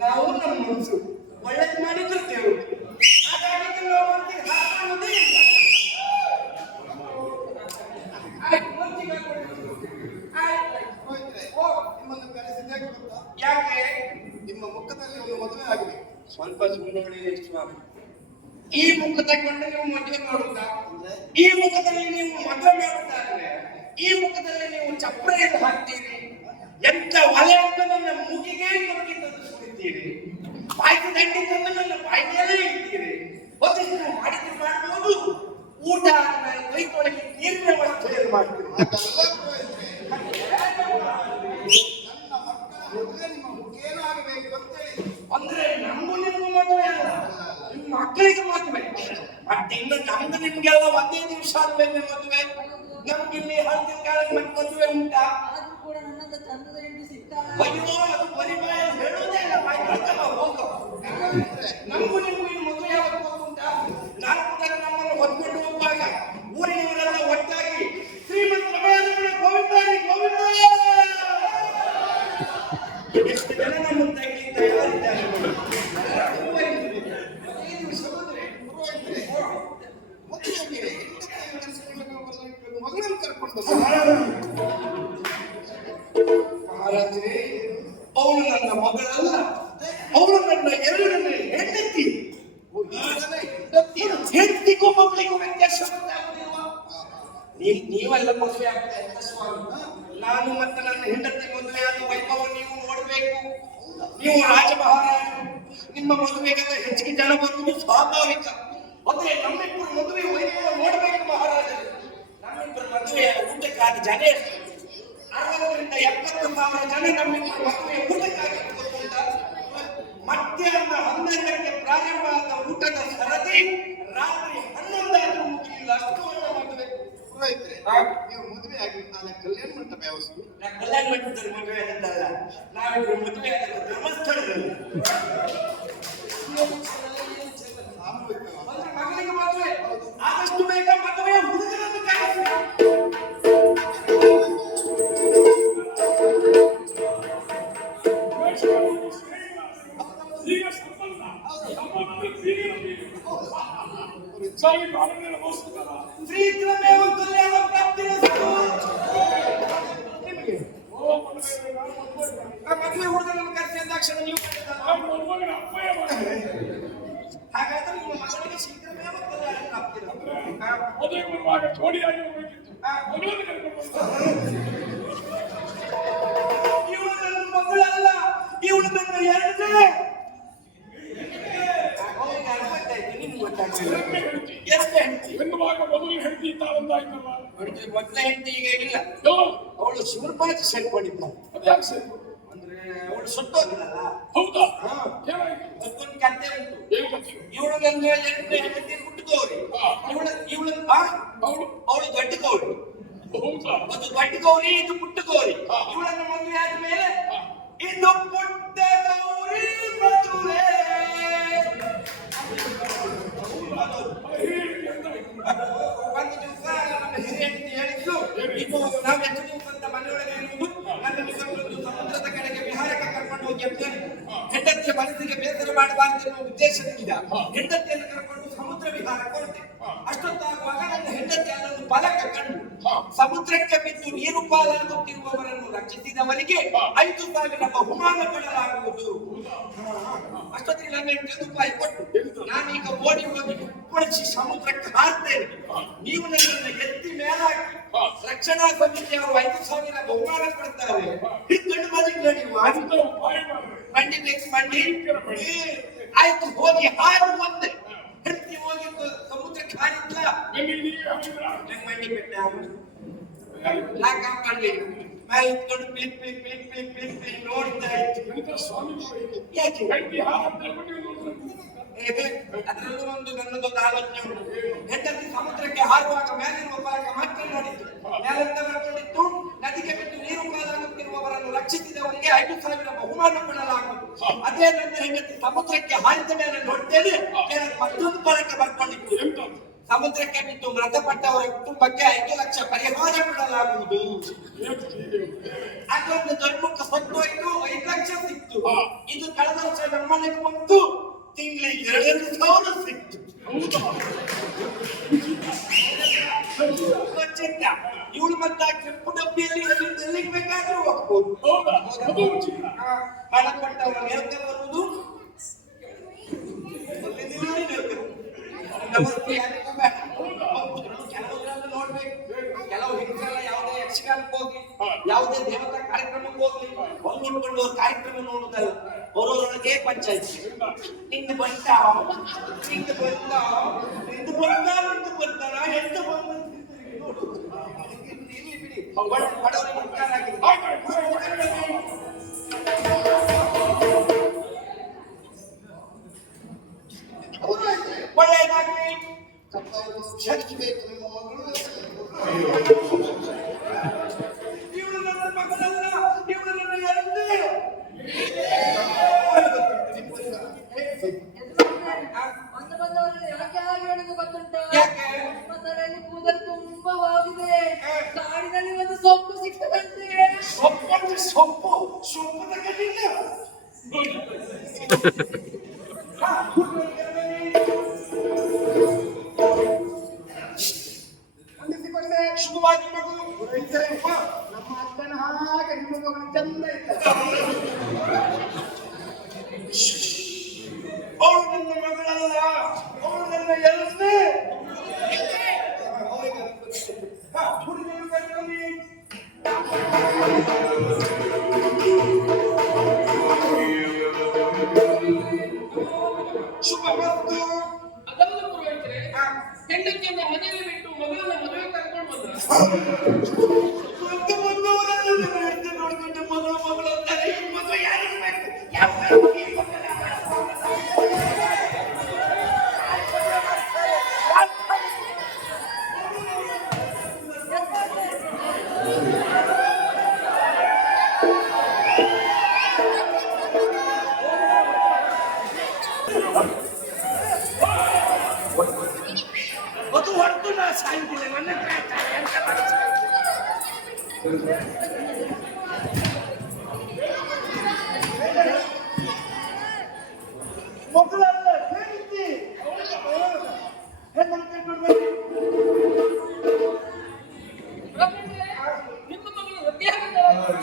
ನಾವು ನಮ್ಮ ಮನಸ್ಸು. ಒಳ್ಳೇದು ಮಾಡಿದ್ರೆ ದೇವರು ಹಾಗಾಗಿ ನಾವು ಇಲ್ಲ ಗೊತ್ತಾ? ಯಾಕೆ? ನಿಮ್ಮ ಮುಖದಲ್ಲಿ ಒಂದು ಮದುವೆ ಆಗಬೇಕು. ಸ್ವಲ್ಪ ಸುಮ್ಮನೆ ಸ್ವಾಮಿ. ಈ ಮುಖ ತಗೊಂಡು ನೀವು ಮದುವೆ ಮಾಡುತ್ತಾ? ಈ ಮುಖದಲ್ಲಿ ನೀವು ಮದುವೆ ಮಾಡುತ್ತಾರೆ ಈ ಮುಖದಲ್ಲಿ ನೀವು ಚಪ್ಪರೆಯನ್ನು ಹಾಕ್ತೀರಿ? ಎಂತ ಒಲೆ ಅಂತ ನನ್ನ ಮುಗಿಗೆ ಕೊರಗಿದ್ದನ್ನು ಸುರಿತೀರಿ ಬಾಯಿಗೆ ದಂಡಿ ತಂದು ನನ್ನ ಬಾಯಿಗೆಲ್ಲೇ ಇಡ್ತೀರಿ ಒಂದಿಷ್ಟು ನೀವು ಮಾಡಬಹುದು ಊಟ ಆದ್ಮೇಲೆ ಕೈ ತೊಳೆಗೆ ನೀರಿನ ವ್ಯವಸ್ಥೆ ಮಾಡ್ತೀರಿ? ನನ್ನ ಮಕ್ಕಳ ಮದುವೆ ನಿಮ್ಮ ಮುಖೇನಾಗಬೇಕು ಅಂತ ಹೇಳಿ ಅಂದ್ರೆ ನಮಗೂ ನಿಮ್ಗೂ ಮದುವೆ ಅಲ್ಲ. ನಿಮ್ಮ ಮಕ್ಕಳಿಗೆ ಮದುವೆ. ಮತ್ತೆ ಇನ್ನು ನಮ್ದು ನಿಮ್ಗೆಲ್ಲ ಒಂದೇ ದಿವಸ ಆದ್ಮೇಲೆ ಮದುವೆ. ನಮ್ಗೆ ಇಲ್ಲಿ ಹಳದಿ ಕಾಲಕ್ಕೆ ಮತ್ತೆ ಮದುವೆ ಉಂಟಾ? ಅಯ್ಯೋ ನೀವ್ ನೀವೆಲ್ಲ ಮದುವೆ ಆಗ್ತಾ ಇದ್ದ ಸ್ವಾಮಿ. ನಾನು ಮತ್ತೆ ನನ್ನ ಹೆಂಡತಿ ಮದುವೆ ಆದ ವೈಭವ ನೀವು ನೋಡ್ಬೇಕು. ನೀವು ರಾಜ ಮಹಾರಾಜರು ನಿಮ್ಮ ಮದುವೆಗೆಲ್ಲ ಹೆಚ್ಚಿಗೆ ಜನ ಬರುವುದು ಸ್ವಾಭಾವಿಕ. ಮತ್ತೆ ನಮ್ಮಿಬ್ಬರು ಮದುವೆ ವೈಭವ ನೋಡ್ಬೇಕು ಮಹಾರಾಜರು. ನಮ್ಮಿಬ್ಬರು ಮದುವೆಯ ಊಟಕ್ಕಾದ ಜನ ಅರವತ್ತರಿಂದ ಎಪ್ಪತ್ತು ಸಾವಿರ ಜನ ನಮ್ಮಿಬ್ಬರು ಮದುವೆ ಊಟಕ್ಕಾಗಿ ಮಧ್ಯಾಹ್ನ ಹನ್ನೆರಡಕ್ಕೆ ಪ್ರಾರಂಭ ಆದ ಊಟದ ಸರದಿ, ರಾತ್ರಿ ಹನ್ನೊಂದಾದ್ರೂ ಮುಗಿಲಿಲ್ಲ ಅಷ್ಟು ಮದುವೆ ಹೋಯ್ತ್ರೆ, ಆ? ನೀವು ಮದುವೆ ಆಗಿ ನಾಳೆ ಕಲ್ಯಾಣ ಮಂಟಪ ವ್ಯವಸ್ಥೆ ನಾ ಕಲ್ಯಾಣ ಮಂಟಪದಲ್ಲಿ ಮದುವೆ ಆಗಿದ್ದಲ್ಲ ನಾವಿಬ್ರು ಮದುವೆ ಆಗಿದ್ದು ಧರ್ಮಸ್ಥಳದಲ್ಲಿ. ಅಂದ್ರೆ ಮಗನಿಗೆ ಮದುವೆ. ಆದಷ್ಟು ಬೇಗ ಈಗ ಸಂಬಂಧ ಸಂಬಂಧ ತೀರಿರಬೇಕು ಹೆಚ್ಚಾಗಿ ಕಾರಣಗಳ ಮೋಸ್ತಾರ ಶ್ರೀಕೃಮೇವ ಕಲ್ಯಾಣ ಪ್ರಾಪ್ತಿರಸ್ತು ನಿಮಗೆ ಓ ಮದುವೆ ನಾನು ಮದುವೆ ನಮ್ಮ ಹುಡುಗನನ್ನು ಕರೆಸಿ ಅಂದಾಕ್ಷಣ ನೀವು ಹಾಗಾದ್ರೆ ನಿಮ್ಮ ಮಗಳಿಗೆ ಶೀಘ್ರವೇ ಕಲ್ಯಾಣ ಪ್ರಾಪ್ತಿರಸ್ತು ಆ, ಮದುವೆ ಬರುವಾಗ ಜೋಡಿಯಾಗಿ ಹೋಗಬೇಕಿತ್ತು. ಮಗಳನ್ನು ಕರ್ಕೊಂಡು ಇವಳು ನನ್ನ ಮಗಳಲ್ಲ. ಇವಳು ನನ್ನ ಎರಡನೇ ಮೊದಲು ಹೆಂಡತಿ ಈಗ ಇಲ್ಲ. ಅವಳು ಶಿವಪಾಜಿ ಸೇರ್ಕೊಂಡಿದ್ದ ಅದ್ಯಾಕೆ ಯಾಕೆ ಅಂದ್ರೆ ಅವಳು ಸುಟ್ಟೋಗಿಲ್ಲಲ್ಲ ಹೌದಾ? ಮತ್ತೊಂದು ಕತೆ ಉಂಟು. ಇವಳು ಎರಡನೇ ಹೆಂಡತಿ ಹುಟ್ಟುಗೌರಿ ಹಾ. ಇವಳು ಇವಳು ಅವಳು ಅವಳು ದೊಡ್ಡ ಗೌರಿ ಅದು ದೊಡ್ಡ ಗೌರಿ ಇದು ಪುಟ್ಟ ಗೌರಿ. ಇವಳನ್ನು ಮದುವೆ ಆದ್ಮೇಲೆ. ಇದು ಪುಟ್ಟ ಗೌರಿ ಮದುವೆ. ಒಂದು ದಿವಸ ಹಿರಿಯ ಹೇಳಿದ್ಲು ಇದು ನಾವು ಎಷ್ಟು ದಿವಸ ಅಂತ ಮನೆಯೊಳಗೆ ಇರುವುದು ನನ್ನ ನಿಮ್ಮನ್ನು ಸಮುದ್ರದ ಕಡೆಗೆ ವಿಹಾರಕ್ಕೆ ಕರ್ಕೊಂಡು ಹೋಗಿ ಅಂತ ಹೆಂಡತಿಯ ಮನಸ್ಸಿಗೆ ಬೇಸರ ಮಾಡಬಾರದು ಎನ್ನುವ ಉದ್ದೇಶದಿಂದ ಹೆಂಡತಿಯನ್ನು ಕರ್ಕೊಂಡು ಸಮುದ್ರ ವಿಹಾರಕ್ಕೆ ಹೊರಟೆ. ಅಷ್ಟೊತ್ತಾಗುವಾಗ ನನ್ನ ಹೆಂಡತಿ ಅದನ್ನು ಫಲಕ ಕಂಡು ಸಮುದ್ರಕ್ಕೆ ಬಿದ್ದು ನೀರು ಪಾಲಾಗುತ್ತಿರುವವರನ್ನು ರಕ್ಷಿಸಿದವರಿಗೆ ಐದು ಸಾವಿರ ಬಹುಮಾನ ಕೊಡಲಾಗುವುದು. ಅಷ್ಟೊತ್ತಿಗೆ ನನ್ನ ಎಂಟು ರೂಪಾಯಿ ಕೊಟ್ಟು ನಾನೀಗ ಓಡಿ ಹೋಗಿ ಕುಪ್ಪಳಿಸಿ ಸಮುದ್ರಕ್ಕೆ ಹಾರ್ತೇನೆ. ನೀವು ನನ್ನನ್ನು ಎತ್ತಿ ಮೇಲಾಕಿ ರಕ್ಷಣಾ ಸಮಿತಿಯವರು ಐದು ಸಾವಿರ ಬಹುಮಾನ ಕೊಡ್ತಾರೆ ಹಿಡ್ಕೊಂಡು ಬದಿಗೆ ನಡಿ ಮಾಡಿ ಅಂತ ಉಪಾಯ ಮಾಡ್ರಿ ಮಂಡಿ ನೆಕ್ಸ್ಟ್ ಮಂಡಿ ಏ, ಆಯ್ತು ಹೋಗಿ ಹಾರು ಒಂದೇ ಹೆಂಡತಿ ಹೋಗಿ ಕ- ಸಮುದ್ರಕ್ಕೆ ಹಾರಿದ್ಲ ಬನ್ನಿ ನೀವು ಹಾಕಿದ್ರ ನಂಗೆ ಮಂಡಿ ಬಿಟ್ಟ ನಾ ಕಾಪಾಡ್ಲಿ ಮೇಲೆ ಇಟ್ಕೊಂಡು Philip Philip Philip Philip Philip Philip ನೋಡ್ತಾ ಇತ್ತು ಎಂತ ಸ್ವಾಮಿ ಯಾಕೆ ಅದರಲ್ಲೂ ಒಂದು ನನ್ನದೊಂದು ಆಲೋಚನೆ ಉಂಟು. ಹೆಂಡತಿ ಸಮುದ್ರಕ್ಕೆ ಹಾರುವಾಗ ಮೇಲಿರುವ ಫಲಕ ಮಾತ್ರ ನೋಡಿತು. ಮೇಲೆಂತ ಬರ್ಕೊಂಡಿತ್ತು ನದಿಗೆ ಬಿಟ್ಟು ನೀರು ಪಾಲಾಗುತ್ತಿರುವವರನ್ನು ರಕ್ಷಿಸಿದವರಿಗೆ ಐದು ಸಾವಿರ ಬಹುಮಾನ ಕೊಡಲಾಗುವುದು. ಅದೇ ನನ್ನ ಹೆಂಡತಿ ಸಮುದ್ರಕ್ಕೆ ಹಾರಿದ ಮೇಲೆ ನೋಡ್ತೇನೆ. ಮತ್ತೊಂದು ಫಲಕ ಬರ್ಕೊಂಡಿತ್ತು. ಸಮುದ್ರಕ್ಕೆ ಬಿಟ್ಟು ಮೃತಪಟ್ಟವರ ಕುಟುಂಬಕ್ಕೆ ಐದು ಲಕ್ಷ ಪರಿಹಾರ ಕೊಡಲಾಗುವುದು. ಅದೊಂದು ದುರ್ಮುಖ ಸತ್ತು ಐದು ಲಕ್ಷ ಸಿಕ್ತು. ಇದು ಕಳೆದ ವರ್ಷ ನಮ್ಮನೆಗೆ ಬಂತು. ಎರಡು ಸಾವಿರ ಸಿಕ್ತು ಚೆಂದ ಇವಳು ಮತ್ತೆ ಆ ಕೆಂಪು ಡಬ್ಬಿಯಲ್ಲಿ ನೋಡ್ಬೇಕು ಕೆಲವು ಹಿಂದೆಲ್ಲ ಯಾವುದೇ ಯಕ್ಷಗಾನಕ್ಕೆ ಹೋಗಿ ಯಾವುದೇ ದೇವತಾ ಕಾರ್ಯಕ್ರಮಕ್ಕೆ ಹೋಗ್ಲಿ. ಒಮ್ಮುಟ್ಕೊಂಡು ಕಾರ್ಯಕ್ರಮ ನೋಡುದಲ್ಲ ಬರೋರೊಳಗೆ ಪಂಚಾಯಿತಿ? ನಿಂದು ಬಂತ? ನಿಂದು ಬಂತ? ನಿಂದು ಬಂತ? ನಿಂದು ಬಂತ? ನಾ ಎಂತ ಬಂದ? ಒಳ್ಳೆಯದಾಗ್ಲಿ. ಶಕ್ತಿ ಬೇಕು ನಿಮ್ಮ ಮಗಳು. Что думаете, могу? Интересно. ಚಂದ ಅವಳು ನನ್ನ ಮಗಳಲ್ಲ. ಅವಳು ನನ್ನ ಎಲ್ಲೇ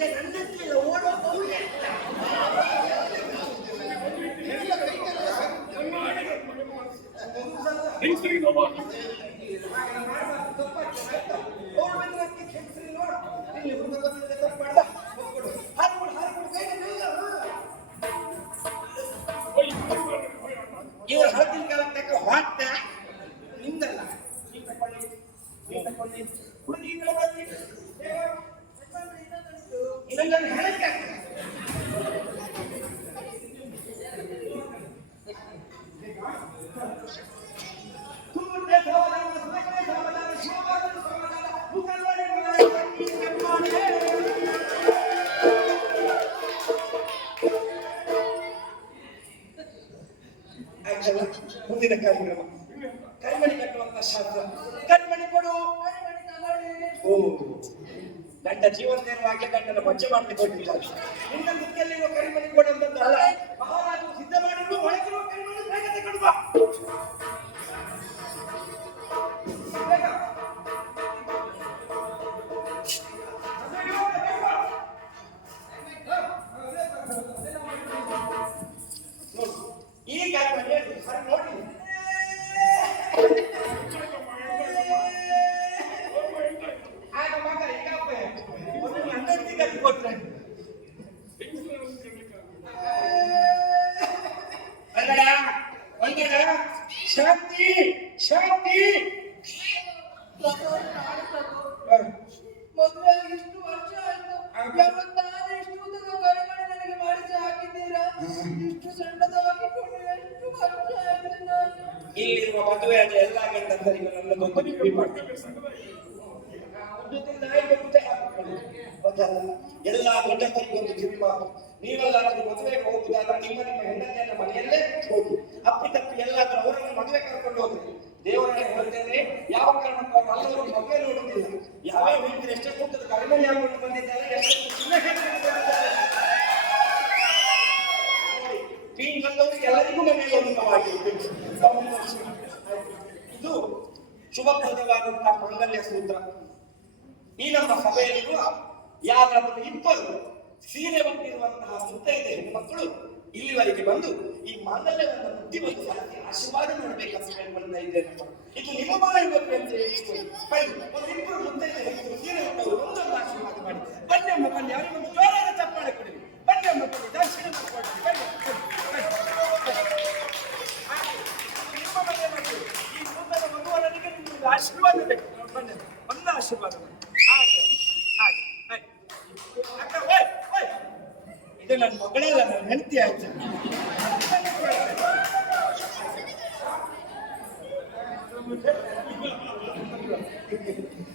இந்த கண்ணத்தில் ஓட ಮುಂದಿನ ಕಾರ್ಯಕ್ರಮ ಕರಿಮಣಿ ಕಟ್ಟುವಂತ ಶಾಸ್ತ್ರ. ಕರಿಮಣಿ ಕೊಡು. ಓ ಗಂಡ ಜೀವನದೇನವಾಗಲಿ ಗಂಡನ ಮಜ್ಜೆ ಮಾಡಲಿಕ್ಕೆ ಹೋಗಿಲ್ಲ ನಿನ್ನ ಮುಖದಲ್ಲಿರುವ ಕರಿಮಣಿ ಕೊಡುವಂತದ್ದಲ್ಲ ಇಲ್ಲಿರುವ ಮದುವೆಯಾದ ಎಲ್ಲಾ ಗಂಡಸರಿಗೂ ನನ್ನ ಒಂದು ಕಿವಿ ಮಾತು. ಉದ್ದುತ್ತಿನ ನಾಯಿಗೆ ಮುದ್ದೆ ಹಾಕಿಕೊಳ್ಳಿ. ಎಲ್ಲ ಎಲ್ಲಾ ಗಂಡಸರಿಗೂ ಒಂದು ಕಿವಿ ಮಾತು ನೀವೆಲ್ಲಾದ್ರೂ ಮದುವೆಗೆ ಹೋಗುದಾದ್ರೆ ನಿಮ್ಮ ನಿಮ್ಮ ಹೆಂಡತಿಯನ್ನ ಮನೆಯಲ್ಲೇ ಹೋಗಿ ಅಪ್ಪಿತಪ್ಪಿ ಎಲ್ಲಾದ್ರೂ ಅವರನ್ನು ಮದುವೆ ಕರ್ಕೊಂಡು ಹೋಗ್ರಿ ದೇವರನ್ನೇ ಹೇಳ್ತೇನೆ ಯಾವ ಕಾರಣಕ್ಕೂ ಎಲ್ಲರೂ ಮದುವೆ ನೋಡುವುದಿಲ್ಲ. ಯಾವ್ಯಾವ ಹುಡುಗರು ಎಷ್ಟೇ ಕೂತದ ಕಡಿಮೆ ಹಾಕೊಂಡು ಬಂದಿದ್ದಾರೆ ಬಂದವರಿಗೆ ಎಲ್ಲರಿಗೂ ಮನೆಯಲ್ಲಿ ಒಂದು ಇದು. ಶುಭಪ್ರದವಾದಂತಹ ಮಾಂಗಲ್ಯ ಸೂತ್ರ. ಈ ನಮ್ಮ ಸಭೆಯಲ್ಲಿರುವ ಯಾರಾದರೂ ಇಬ್ಬರು ಸೀರೆ ಉಟ್ಟಿರುವಂತಹ ಇದೆ. ಮಕ್ಕಳು ಇಲ್ಲಿವರೆಗೆ ಬಂದು ಈ ಮಾಂಗಲ್ಯವನ್ನು ಬುದ್ಧಿ ಬಂದು ಆಶೀರ್ವಾದ ಮಾಡಬೇಕಂತ ಕೇಳ್ಕೊಳ್ತಾ ಇದ್ದೇನೆ ಇದು ನಿಮ್ಮ ಬಾಯಿ ಬಗ್ಗೆ ಅಂತ ಹೇಳಿ ಬನ್ನಿ ಒಂದು ಇಬ್ಬರು ಮುತ್ತೈದೆ ಸೀರೆ ಉಟ್ಟವರು ಒಂದೊಂದು ಆಶೀರ್ವಾದ ಮಾಡಿ. ಬನ್ನಿ ಅಮ್ಮ, ಬನ್ನಿ ಒಂದು ಜೋರಾದ ಚಪ್ಪಾಳೆ ಕೊಡಿ ಬನ್ನಿ ಅಮ್ಮ ಬನ್ನಿ ದರ್ಶನ ಮಾಡ್ಕೊಳ್ಳಿ ಬನ್ನಿ ಬನ್ನಿ ನಿಮ್ಮ ಮನೆ ಮಗಳು. ಈ ನೂತನ ಮಗುವರನಿಗೆ ನಿಮ್ಗೆ ಆಶೀರ್ವಾದ ಬೇಕು ಬನ್ನಿ ಒಂದು ಆಶೀರ್ವಾದ ಮಾಡಿ. ಹಾಗೆ ಹಾಗೆ ಹಾಗೆ. ಅಕ್ಕ, ಓಯ್, ಓಯ್. ಇದು ನನ್ನ ಮಗಳಲ್ಲ ನನ್ನ ಹೆಂಡತಿ ಆಯ್ತು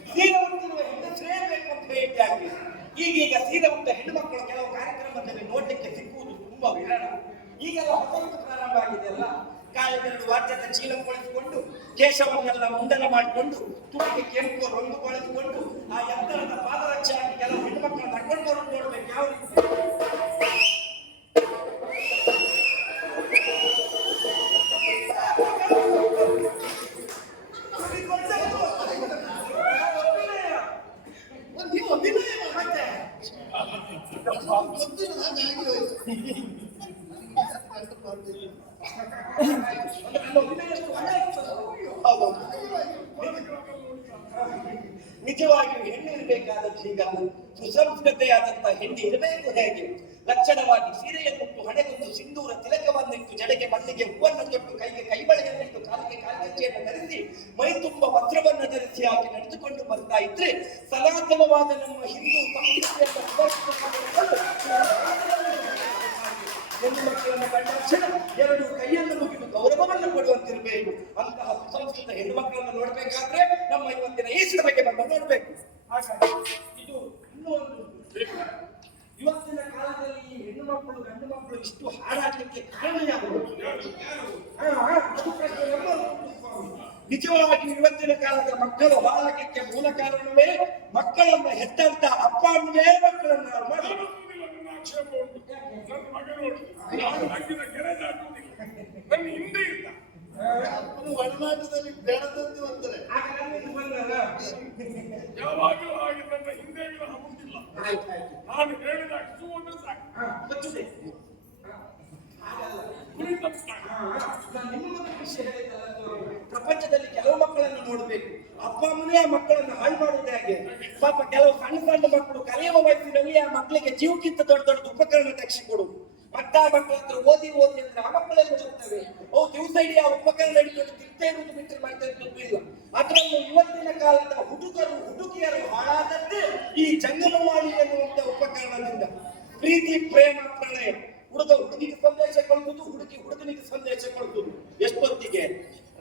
ಸೀರೆ ಉಟ್ಟಿರುವ ಹೆಂಗಸರೇ ಬೇಕು ಅಂತ ಹೇಳಿ ಆಗಿದೆ ಈಗೀಗ ಸೀರೆ ಉಟ್ಟ ಹೆಣ್ಣು ಮಕ್ಕಳು ಕೆಲವು ಕಾರ್ಯಕ್ರಮದಲ್ಲಿ ನೋಡ್ಲಿಕ್ಕೆ ಸಿಕ್ಕುವುದು ವಿರಳ ಈಗೆಲ್ಲ ಹೊಸ ಹೊಸ ಪ್ರಾರಂಭ ಆಗಿದೆ ಅಲ್ಲ? ಕಾಲಿಗೆರಡು ವಾದ್ಯದ ಚೀಲ ಕೊಳಿಸಿಕೊಂಡು ಕೇಶವನ್ನೆಲ್ಲ ಮುಂದಲ ಮಾಡಿಕೊಂಡು ತುಂಬ ಕೆಂಪು ರಂಗು ಕೊಳೆದುಕೊಂಡು ಆ ಎತ್ತರದ ಪಾದರಕ್ಷೆ ಹಾಕಿ ಕೆಲವು ಹೆಣ್ಣು ಮಕ್ಕಳು ನಡ್ಕೊಂಡು ಬರೋದು ನೋಡ್ಬೇಕು. ಯಾವ ರೀತಿ? ನಿಜವಾಗಿಯೂ ಹೆಣ್ಣು ಇರಬೇಕಾದ ಶ್ರೀಗಾಲ ಸುಸಂಸ್ಕೃತೆಯಾದಂತಹ ಹೆಣ್ಣು ಇರಬೇಕು ಹೇಗೆ? ಲಕ್ಷಣವಾಗಿ ಸೀರೆಯನ್ನಿಟ್ಟು ಹಣೆಗೊಂದು ಸಿಂಧೂರ ತಿಲಕವನ್ನಿಟ್ಟು ಜಡೆಗೆ ಮಣ್ಣಿಗೆ ಹೂವನ್ನು ತೊಟ್ಟು ಕೈಗೆ ಕೈಬಳೆಯನ್ನಿಟ್ಟು ಕಾಲಿಗೆ ಕಾಲ್ಗಜ್ಜೆಯನ್ನು ಧರಿಸಿ, ಮೈ ತುಂಬ ವಸ್ತ್ರವನ್ನು ಧರಿಸಿ ಹಾಕಿ ನಡೆದುಕೊಂಡು ಬರ್ತಾ ಇದ್ರೆ ಸನಾತನವಾದ ನಮ್ಮ ಹಿಂದೂ ಸಂಸ್ಕೃತಿಯನ್ನು ಹೆಣ್ಣು ಮಕ್ಕಳನ್ನು ಕಂಡ ತಕ್ಷಣ ಎರಡು ಕೈಯನ್ನು ಮುಗಿದು ಗೌರವವನ್ನು ಕೊಡುವಂತಿರಬೇಕು. ಅಂತಹ ಸುಸಂಸ್ಕೃತ ಹೆಣ್ಣು ಮಕ್ಕಳನ್ನು ನೋಡಬೇಕಾದ್ರೆ ನಮ್ಮ ಇವತ್ತಿನ ಈ ಸಿನಿಮಾಗೆ ಬಂದು ನೋಡ್ಬೇಕು. ಹಾಗಾಗಿ ಇದು ಇನ್ನೂ ಒಂದು ಇವತ್ತಿನ ಕಾಲದಲ್ಲಿ ಈ ಹೆಣ್ಣು ಮಕ್ಕಳು, ಗಂಡು ಮಕ್ಕಳು ಇಷ್ಟು ಹಾರಾಟಕ್ಕೆ ಕಾರಣ ಯಾವುದು. ನಿಜವಾಗಿ ಇವತ್ತಿನ ಕಾಲದ ಮಕ್ಕಳ ಹಾಳಾಗಲಿಕ್ಕೆ ಮೂಲ ಕಾರಣವೇ ಮಕ್ಕಳನ್ನ ಹೆತ್ತಂತ ಅಪ್ಪ ಅಮ್ಮನೇ ಮಕ್ಕಳನ್ನ ಆಕ್ಷೇಪ ಉಂಟು ನನ್ನ ಮಗ ನೋಡಿ ನಾನು ಹಾಕಿದ ಕೆರೆ ದಾಟುವುದಿಲ್ಲ ನನ್ನ ಹಿಂದೆ ಇದ್ದ ಅಂದ್ರೆ ಆಗ ನನ್ನಿಂದ ಯಾವಾಗಲೂ ಹಾಗೆ ನನ್ನ ಹಿಂದೆ ಆಯ್ತು. ನಾನು ಹೇಳಿದ ಅಷ್ಟು ಒಂದು ಸಾಕು ಹಾ, ಗೊತ್ತಿದೆ. ಕುಳಿತದ್ದು ಸಾಕು ನಾನು ನಿಮ್ಮ ಒಂದು ವಿಷಯ ಹೇಳಿದ್ದಲ್ಲ ಅದು ಪ್ರಪಂಚದಲ್ಲಿ ಕೆಲವು ಮಕ್ಕಳನ್ನು ನೋಡಬೇಕು ಅಪ್ಪ ಅಮ್ಮನೇ ಆ ಮಕ್ಕಳನ್ನ ಹಾಳು ಮಾಡುವುದು ಹೇಗೆ. ಪಾಪ ಕೆಲವು ಸಣ್ಣ ಸಣ್ಣ ಮಕ್ಕಳು ಕಲಿಯುವ ವಯಸ್ಸಿನಲ್ಲಿ ಆ ಮಕ್ಕಳಿಗೆ ಜೀವಕ್ಕಿಂತ ದೊಡ್ಡ ದೊಡ್ಡ ಉಪಕರಣ ತಕ್ಷಿ ಮತ್ತೆ ಆ ಮಕ್ಕಳ ಹತ್ರ ಓದಿ ಓದಿ ಅಂದ್ರೆ ಆ ಮಕ್ಕಳೆಲ್ಲ ಹೋಗ್ತವೆ ಓ ದಿವಸ ಇಡೀ ಆ ಉಪಕರಣ ಹಿಡಿಕೊಂಡು ತಿಂತೇ ಇರುವುದು ಬಿಟ್ಟರೆ ಮಾಡ್ತಾ ಇರುವುದು ಇಲ್ಲ. ಅದರಲ್ಲೂ ಇವತ್ತಿನ ಕಾಲದ ಹುಡುಗರು, ಹುಡುಗಿಯರು ಹಾಳಾದದ್ದೇ ಈ ಜಂಗಮವಾಣಿ ಎನ್ನುವಂತ ಉಪಕರಣದಿಂದ. ಪ್ರೀತಿ, ಪ್ರೇಮ, ಪ್ರಣಯ. ಹುಡುಗ ಹುಡುಗಿಗೆ ಸಂದೇಶ ಕೊಡ್ಬೋದು, ಹುಡುಗಿ ಹುಡುಗನಿಗೆ ಸಂದೇಶ ಕೊಡ್ಬೋದು. ಎಷ್ಟೊತ್ತಿಗೆ?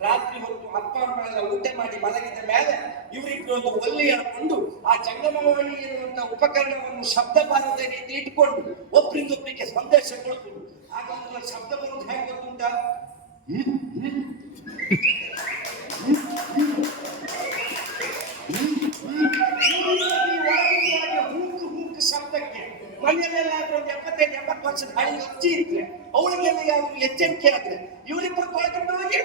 ರಾತ್ರಿ ಹೊತ್ತು ಅಪ್ಪ ಅಮ್ಮ ಎಲ್ಲ ಊಟ ಮಾಡಿ ಮಲಗಿದ ಮೇಲೆ ಇವರಿಬ್ರು ಒಂದು ಒಲ್ಲಿ ಹಾಕೊಂಡು ಆ ಜಂಗಮವಾಣಿ ಎನ್ನುವಂತ ಉಪಕರಣವನ್ನು ಶಬ್ದ ಬಾರದ ರೀತಿ ಇಟ್ಕೊಂಡು ಒಬ್ಬರಿಂದೊಬ್ಬರಿಗೆ ಸಂದೇಶ ಕೊಡ್ತು. ಆಗ ಶಬ್ದ ಬರುವುದು ಹೇಗೆ ಗೊತ್ತುಂಟಾ? ಮನೆಯಲ್ಲೆಲ್ಲಾದ್ರೂ ಒಂದು ಎಪ್ಪತ್ತೈದು ಎಂಬತ್ತು ವರ್ಷದ ಹಳಿ ಅಜ್ಜಿ ಇದ್ರೆ ಅವಳಿಗೆಲ್ಲ ಯಾವ್ದು ಎಚ್ಚರಿಕೆ ಆದ್ರೆ ಇವರಿಬ್ಬರು ತೊಳೆಕೊಂಡವರಿಗೆ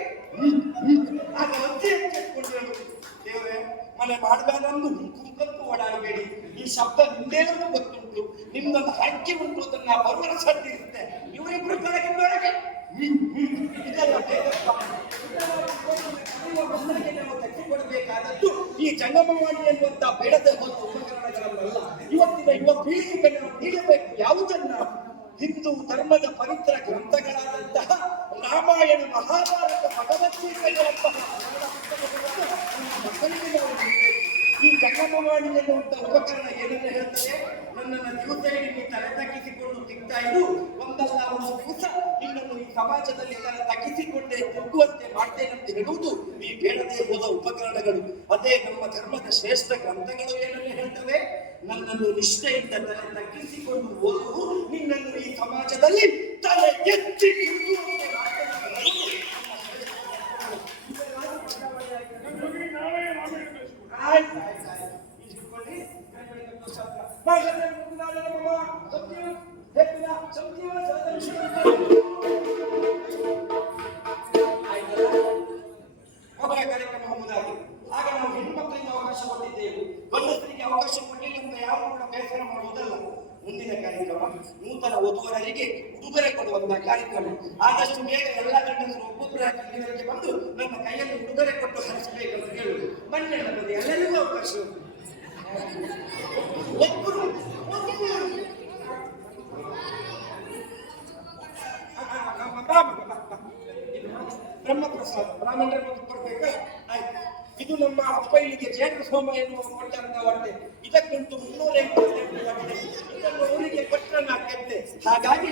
ಆಗ ಅಜ್ಜಿ ಎಚ್ಚರಿಕೊಂಡು ಹೇಳುದು ದೇವರೇ ಮನೆ ಮಾಡಬೇಡಂದು ಕುಂಕಂತು ಓಡಾಡಬೇಡಿ ಈ ಶಬ್ದ ನಿಂದೇನೂ ಗೊತ್ತುಂಟು. ನಿಮ್ದೊಂದು ಹಕ್ಕಿ ಉಂಟು, ಅದನ್ನ ಬರುವ ಇವರಿಬ್ರು ದೇವಸ್ಥಾನ ಇದೆಲ್ಲ ಬಂಧನಕ್ಕೆ ನಾವು ಕಟ್ಟಿಕೊಡಬೇಕಾದದ್ದು ಈ ಜಂಗಮವಾಣಿ ಎನ್ನುವಂತ ಬೇಡದ ಒಂದು ಉಪಕರಣಗಳಲ್ಲ. ಇವತ್ತಿನ ಯುವ ಪೀಳಿಗೆಗೆ ನೀಡಬೇಕು ಯಾವುದನ್ನ? ಹಿಂದೂ ಧರ್ಮದ ಪವಿತ್ರ ಗ್ರಂಥಗಳಾದಂತಹ ರಾಮಾಯಣ ಮಹಾಭಾರತ, ಭಗವದ್ಗೀತೆಗಳಂತಹ ಮಕ್ಕಳಿಗೆ. ಈ ಜಂಗಮವಾಣಿ ಎನ್ನುವಂತ ಉಪಕರಣ ಏನನ್ನ ಹೇಳ್ತದೆ ನನ್ನನ್ನು ದಿವಸ ಇಡೀ ತಲೆ ತಗ್ಗಿಸಿಕೊಂಡು ತಿಂತಾ ಇದ್ದು ಒಂದಲ್ಲ ಒಂದು ದಿವಸ ನಿನ್ನನ್ನು ಈ ಸಮಾಜದಲ್ಲಿ ತಲೆ ತಗ್ಗಿಸಿಕೊಂಡೇ ಮಾಡ್ತೇನೆ ಅಂತ ಹೇಳುವುದು ಈ ಬೇಡದೆ ಹೋದ ಉಪಕರಣಗಳು ಅದೇ ನಮ್ಮ ಧರ್ಮದ ಶ್ರೇಷ್ಠ ಗ್ರಂಥಗಳು ಏನನ್ನು ಹೇಳ್ತವೆ ನನ್ನನ್ನು ನಿಷ್ಠೆಯಿಂದ ತಲೆ ತಗ್ಗಿಸಿಕೊಂಡು ಓದುವು ನಿನ್ನನ್ನು ಈ ಸಮಾಜದಲ್ಲಿ ತಲೆ ಎತ್ತಿ ತಿರುಗುವಂತೆ ಮಾಡ್ತೇನೆ ಅನ್ನೋದು ನನ್ನ ಮಗನಿಗೆ ನಾಳೆ ರಾಮಾಯಣ ಕಲಿಸ್ಕೊಡು. ಆಯ್ತು, ಆಯ್ತು, ಆಯ್ತು. ಇಟ್ಕೊಳ್ಳಿ. ಕನ್ನಡ ಶಾಸ್ತ್ರ. ಭಾಷೆ ಮುಗಿದಾದ ನಮ್ಮ ಸತ್ಯ, ಹೆಚ್ಚಿನ ಸತ್ಯ, ಸತ್ಯ. ಆಯ್ತಲ್ಲ? ಮದುವೆ ಕಾರ್ಯಕ್ರಮ ಮುಗಿದಾಗಿ ಆಗ ನಾವು ಹೆಣ್ಮಕ್ಳಿಗೆ ಅವಕಾಶ ಕೊಟ್ಟಿದ್ದೆವು ಗಂಡಸರಿಗೆ ಅವಕಾಶ ಕೊಟ್ಟಿಲ್ಲ ಅಂತ ಯಾರು ಕೂಡ ಬೇಸರ ಮಾಡುವುದಲ್ಲ ಮುಂದಿನ ಕಾರ್ಯಕ್ರಮ ನೂತನ ವಧುವರರಿಗೆ ಉಡುಗೊರೆ ಕೊಡುವಂತಹ ಕಾರ್ಯಕ್ರಮ. ಆದಷ್ಟು ಬೇಗ ಎಲ್ಲ ಗಂಡಸರು ಒಬ್ಬೊಬ್ಬರಾಗಿ ಇಲ್ಲಿವರೆಗೆ ಬಂದು ನನ್ನ ಕೈಯಲ್ಲಿ ಉಡುಗೊರೆ ಕೊಟ್ಟು ಹರಿಸಬೇಕಂತ ಹೇಳುವುದು ಬನ್ನಿ ಅನ್ನೋದು ಎಲ್ಲರಿಗೂ ಅವಕಾಶ ಉಂಟು. ಒಬ್ಬರು ಬ್ರಹ್ಮಪ್ರಸಾದ, ಬ್ರಾಹ್ಮಣರ ಬಗ್ಗೆ ಕೊಡ್ಬೇಕು ಆಯ್ತು. ಇದು ನಮ್ಮ ಅಪ್ಪ ಇಲ್ಲಿಗೆ ಜೇನು ಸೋಮ ಎನ್ನುವ ಕೊಟ್ಟಂತ ಹೊಟ್ಟೆ ಇದಕ್ಕಂತೂ ಮುನ್ನೂರ ಎಂಬತ್ತೆಂಟು ಇದನ್ನು ಅವರಿಗೆ ಕೊಟ್ಟರೆ ನಾ ಹಾಗಾಗಿ